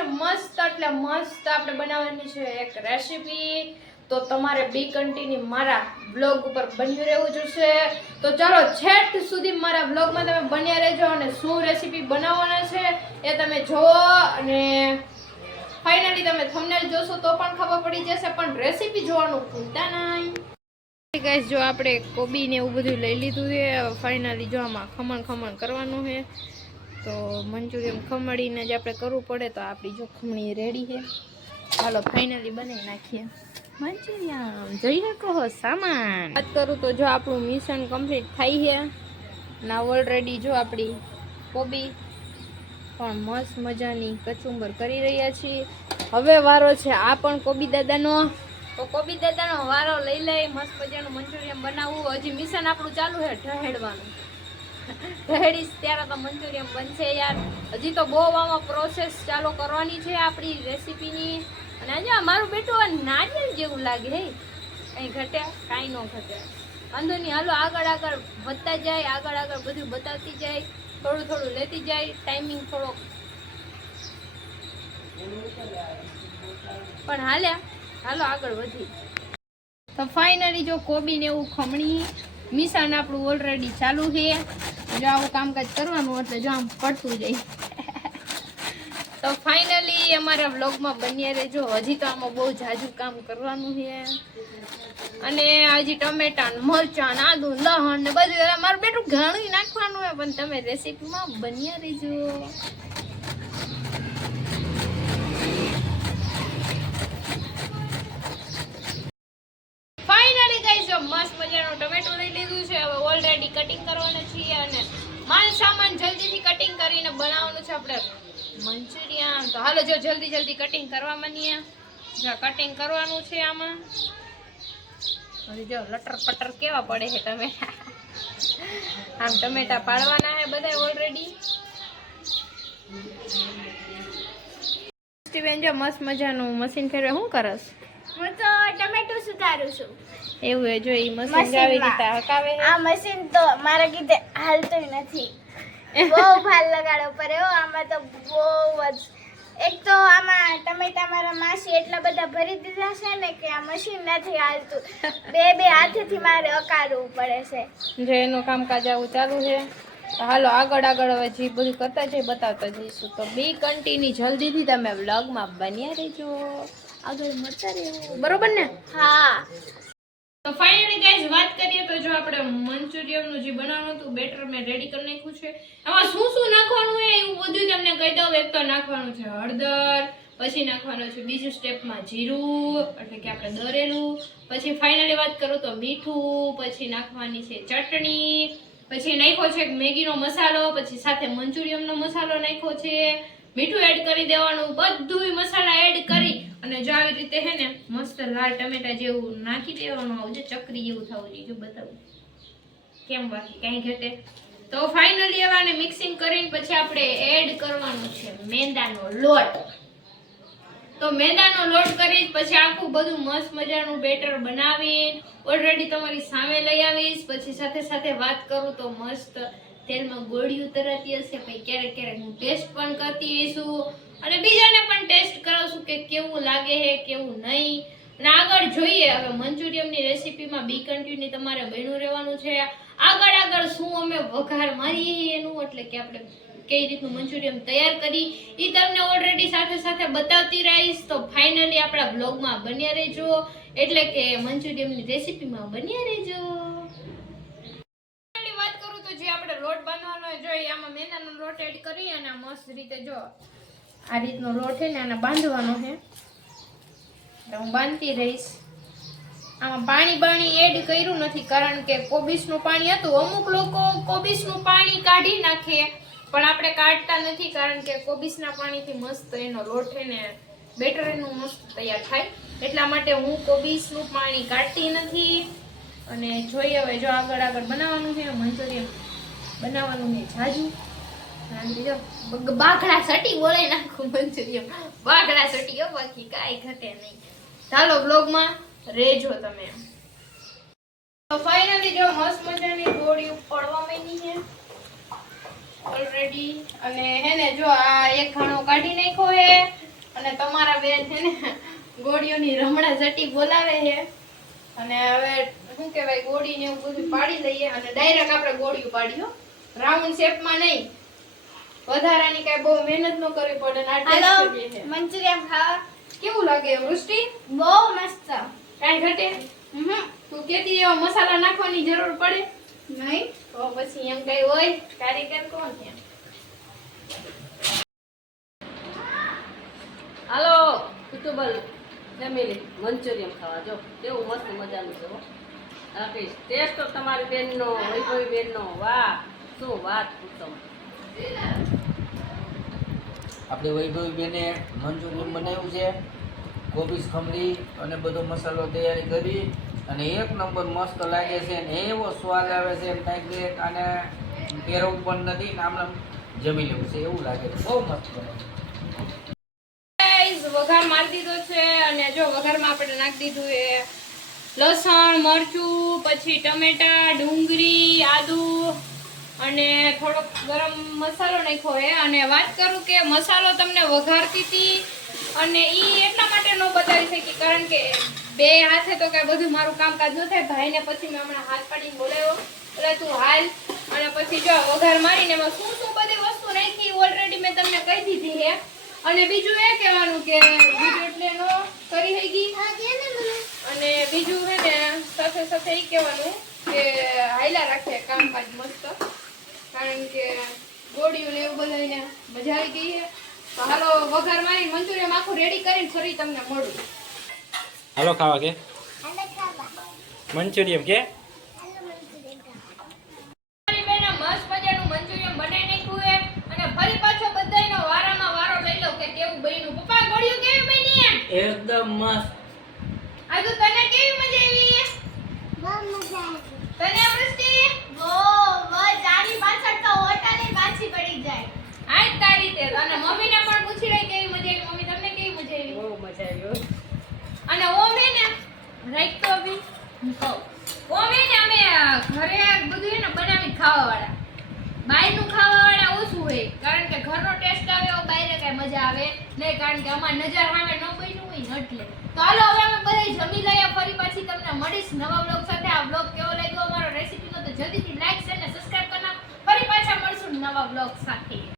છે મસ્ત એટલે મસ્ત આપણે બનાવવાની છે એક રેસીપી। તો તમારે બી કન્ટિન્યુ મારા બ્લોગ ઉપર બન્યું રહેવું જોશે। તો ચાલો છેક સુધી મારા બ્લોગમાં તમે બન્યા રહેજો અને શું રેસીપી બનાવવાના છે એ તમે જોવો અને ફાઇનલી તમે થંબનેલ જોશો તો પણ ખબર પડી જશે, પણ રેસીપી જોવાનું ભૂલતા નહીં। ગાઈસ જો આપણે કોબી ને એવું બધું લઈ લીધું છે, ફાઇનલી જો આમાં ખમણ કરવાનું છે। તો મંચુરિયન ખમણીને જ આપણે કરવું પડે, તો આપણી જો ખમણી રેડી છે। ચાલો ફાઇનલી બનાવી નાખીએ મંચુરિયન। જોઈ શકો સામાન વાત કરું તો જો આપણું મિશન કમ્પ્લીટ થાય છે ના ઓલરેડી જો આપણી કોબી પણ મસ્ત મજાની કચુંબર કરી રહ્યા છીએ। હવે વારો છે આ પણ કોબી દાદાનો। તો કોબી દાદાનો વારો લઈ લઈ મસ્ત મજાનું મંચુરિયન બનાવવું। હજી મિશન આપણું ચાલુ છે ઢહેડવાનું, ઢહેડીશ ત્યારે તો મંચુરિયન બનશે યાર। હજી તો બહુ આમાં પ્રોસેસ ચાલુ કરવાની છે આપણી રેસીપીની। અને આજે મારું બેટું નારિયેળ જેવું લાગે હે, કંઈ ઘટે કાંઈ ન ઘટે, વાંધો નહીં। હાલો આગળ વધતા જાય, આગળ બધું બતાવતી જાય, થોડું લેતી જાય, ટાઈમિંગ થોડોક પણ હાલો આગળ વધી। તો ફાઇનલી જો કોબી ને એવું ખમણી મિશાન આપણું ઓલરેડી ચાલુ છે। જો આવું કામકાજ કરવાનું એટલે જો આમ પડતું જાય। તો ફાઇનલી અમારા વ્લોગમાં બન્યા રહેજો। હજી તો આમાં બહુ જાજુ કામ કરવાનું છે અને હજી ટમેટા મરચાં આદુ લહણ ને બધું મારું બેટું ઘણું નાખવાનું હોય, પણ તમે રેસીપીમાં બન્યા રહેજો। મસ્ત મજાનું ટમેટું લઈ લીધું છે, હવે ઓલરેડી કટિંગ કરવાના છીએ અને માલ સામાન જલ્દીથી કટિંગ કરીને બનાવવાનું છે આપણે મંચુરિયન। તો હાલો જો જલ્દી કટિંગ કરવા માંડીએ। જો કટિંગ કરવાનું છે આમાં, જો લટર પટર કેવા પડે છે ટમેટા, આમ ટમેટા પાડવાના છે બધા ઓલરેડી। સ્ટીવન જો મસ્ત મજાનું મશીન ફેરવે શું કરસ? હું તો ટમેટું સુધારું છું। એવું હે, જો ઈ મશીન આવી રીતે હકાવે છે। આ મશીન તો મારા કીધે હાલતું નથી, બહુ ભાર લગાડવો પડે હો આમાં તો બહુ જ। એક તો આમાં ટમેટા મારા માસી એટલા બધા ભરી દીધા છે ને કે આ મશીન નથી હાલતું, બે હાથેથી મારે હકારવું પડે છે। જો એનું કામકાજ આવું ચાલુ છે। હાલો આગળ હવે જે બધું કરતા જઈએ બતાવતા જઈશું। તો બી કન્ટિન્યુ જલ્દીથી તમે વ્લોગમાં બન્યા રહેજો, આગળ મળતા રહેજો, બરોબર ને? હા। તો ફાઇનલી ગાઈસ વાત કરીએ તો જો આપણે મંચુરિયનનું જે બનાવવાનું હતું બેટર મેં રેડી કરી નાખ્યું છે। આમાં શું નાખવાનું છે એવું બધું તમને કહી દઉં। એક તો નાખવાનું છે હળદર, પછી નાખવાનું છે બીજું સ્ટેપમાં જીરું એટલે કે આપણે દરેલું, પછી ફાઇનલી વાત કરું તો મીઠું, પછી નાખવાની છે ચટણી, પછી નાખ્યો છે મેગીનો મસાલો, પછી સાથે મંચુરિયનનો મસાલો નાખ્યો છે, મીઠું એડ કરી દેવાનું, બધું મસાલા એડ કરી અને જો આવી રીતે હે ને મસ્ત લાલ ટમેટા જેવું નાખી દેવાનું આવશે, ચકરી જેવું થવું જોઈએ। જો બતાવું કેમ, બાકી કઈ ઘટે। તો ફાઇનલી આને મિક્સિંગ કરીને પછી આપણે એડ કરવાનું છે મેંદાનો લોટ। તો મેંદાનો લોટ કરી પછી આખું બધું મસ્ત મજાનું બેટર બનાવી ઓલરેડી તમારી સામે લઈ આવીશ। પછી સાથે વાત કરું તો મસ્ત તેલમાં ગોળિયું તરાતી હશે, પછી ક્યારેક હું ટેસ્ટ પણ કરતી હઈશું અને બીજાને પણ ટેસ્ટ કરાવશું કે કેવું લાગે છે કેવું નહીં। અને આગળ જોઈએ હવે મંચુરિયનની રેસીપીમાં બી કન્ટિન્યુ તમારે બન્યું રહેવાનું છે। આગળ શું અમે વઘાર મારીએ એનું એટલે કે આપણે કઈ રીતનું મંચુરિયન તૈયાર કરી એ તમને ઓલરેડી સાથે બતાવતી રહીશ। તો ફાઇનલી આપણા બ્લોગમાં બન્યા રહેજો, એટલે કે મંચુરિયનની રેસીપીમાં બન્યા રહેજો। વાત કરું તો જે આપણે લોટ બાંધવાનો જોઈએ આમાં મેંદાનો લોટ એડ કરી અને મસ્ત રીતે જો આ રીતનો લોટ છે ને આને બાંધવાનો છે, હું બાંધતી રહીશ। આમાં પાણી એડ કર્યું નથી કારણ કે કોબીસનું પાણી હતું। અમુક લોકો કોબીસનું પાણી કાઢી નાખે પણ આપણે કાઢતા નથી કારણ કે કોબીસના પાણીથી મસ્ત એનો લોટ છે ને બેટર એનું મસ્ત તૈયાર થાય, એટલા માટે હું કોબીસનું પાણી કાઢતી નથી। અને જોઈએ હવે જો આગળ બનાવવાનું છે મંચુરિયન, બનાવવાનું છે જાજુ, જો બાઘડા સટી બોલાઈ નાખું મંચુરિયન, બાઘડા સટી હો, બાકી કાંઈ ઘટે નહીં। ચાલો બ્લોગમાં રહેજો તમે। તો ફાઇનલી જો મસ્ત મજાની ગોળી પડવા માંડી છે ઓલરેડી, અને હે ને જો આ એક ખાણો કાઢી નાખ્યો છે અને તમારા બેન છે ને ગોળીઓની રમણા જટી બોલાવે છે અને હવે શું કહેવાય ગોળીને એવું બધું પાડી લઈએ અને ડાયરેક્ટ આપણે ગોળીઓ પાડીઓ રાઉન્ડ શેપમાં નહીં વધારાની કઈ બહુ મહેનત ન કરવી પડે ને આ હાલો ટેસ્ટ કરીએ છે મંચુરિયન ખાવા. કેવું લાગે વૃષ્ટિ બહુ મસ્ત. કાંઈ ઘટે તું કેતી એવા મસાલા નાખવાની જરૂર પડે નહીં તો પછી એમ કઈ હોય કારીગર કોણ ત્યાં હાલો યુટ્યુબર ફેમિલી મંચુરિયન ખાવા જો કેવું મસ્ત મજાનું છે હો આપી ટેસ્ટ તો તમારી બેનનો વૈભવી બેનનો વાહ શું વાત પૂછો આપણી વૈભવી બેને મંચુરિયન બનાવ્યું છે કોબીજ ખમરી અને બધો મસાલો તૈયારી કરી અને એક નંબર મસ્ત લાગે છે અને એવો સ્વાદ આવે છે એમ થાય કે આને પહેરવું પણ નથી ને આમ જમી લેવું છે એવું લાગે છે બહુ મસ્ત બને ગાઈસ વઘાર મારી દીધો છે અને જો વઘારમાં આપણે નાખી દીધું એ લસણ મરચું પછી ટમેટા ડુંગળી આદુ અને થોડોક ગરમ મસાલો નાખ્યો છે અને વાત કરું કે મસાલો તમને વઘારતી હતી અને ઈ એટલા માટે ન બતાવી શકી કારણ કે બે હાથે તો કઈ બધું મારું કામકાજ ન થાય ભાઈને પછી મેં હમણાં હાથ પાડીને બોલાવ્યો એટલે તું હાલ અને પછી જો વઘાર મારીને એમાં શું શું બધી વસ્તુ નાખી ઓલરેડી મેં તમને કહી દીધી છે અને બીજું એ કહેવાનું કે વિડિયો એટલે નો કરી હઈ ગઈ અને બીજું છે ને સાથે સાથે એ કહેવાનું કે હાઈલા રાખે કામકાજ મસ્ત કારણ કે ગોળીઓ ને એવું બધાને મજા આવી ગઈ છે તો હાલો વઘાર મારી મંચુરિયન આખું રેડી કરીને ફરી તમને મળું હાલો ખાવા કે હાલો ખાવા. મંચુરિયન કે મારી બેને મસ્ત મજાનું મંચુરિયન બનાવી નાખ્યું છે અને ફરી પાછો બધાયનો વારામાં વારો લઈ લો કે કેવું બન્યું પપ્પા ગોળીઓ કેવી બની એકદમ મસ્ત આ તો તને કેવી મજા આવી બહુ મજા આવી. તને વૃષ્ટિ બહુ આની પાછળ તો હોટલે પાછી પડી જાય. આજ તારી તે અને મમ્મીને પણ પૂછી રહી કેવી મજા આવી મમ્મી તમને કેવી મજા આવી બહુ મજા આવી હો અને ઓમ હે ને રાઈટ તો બી હું કહું ઓમ હે ને અમે ઘરે બધું હે ને બનાવી ખાવાવાળા બહારનું ખાવાવાળા ઓછું હોય કારણ કે ઘરનો ટેસ્ટ આવે એવો બહાર કઈ મજા આવે નહીં કારણ કે અમાર નજર સામે ન બન્યું હોય ને એટલે તો હાલો હવે અમે બધા જમી લઈએ ફરી પાછી તમને મળીશ નવા બ્લોગ સાથે આ બ્લોગ કેવો લાગ્યો અમારો રેસીપીનો તો જલ્દીથી લાઈક શેર અને સબસ્ક્રાઇબ કરना ફરી પાછા મળશું નવા બ્લોગ સાથે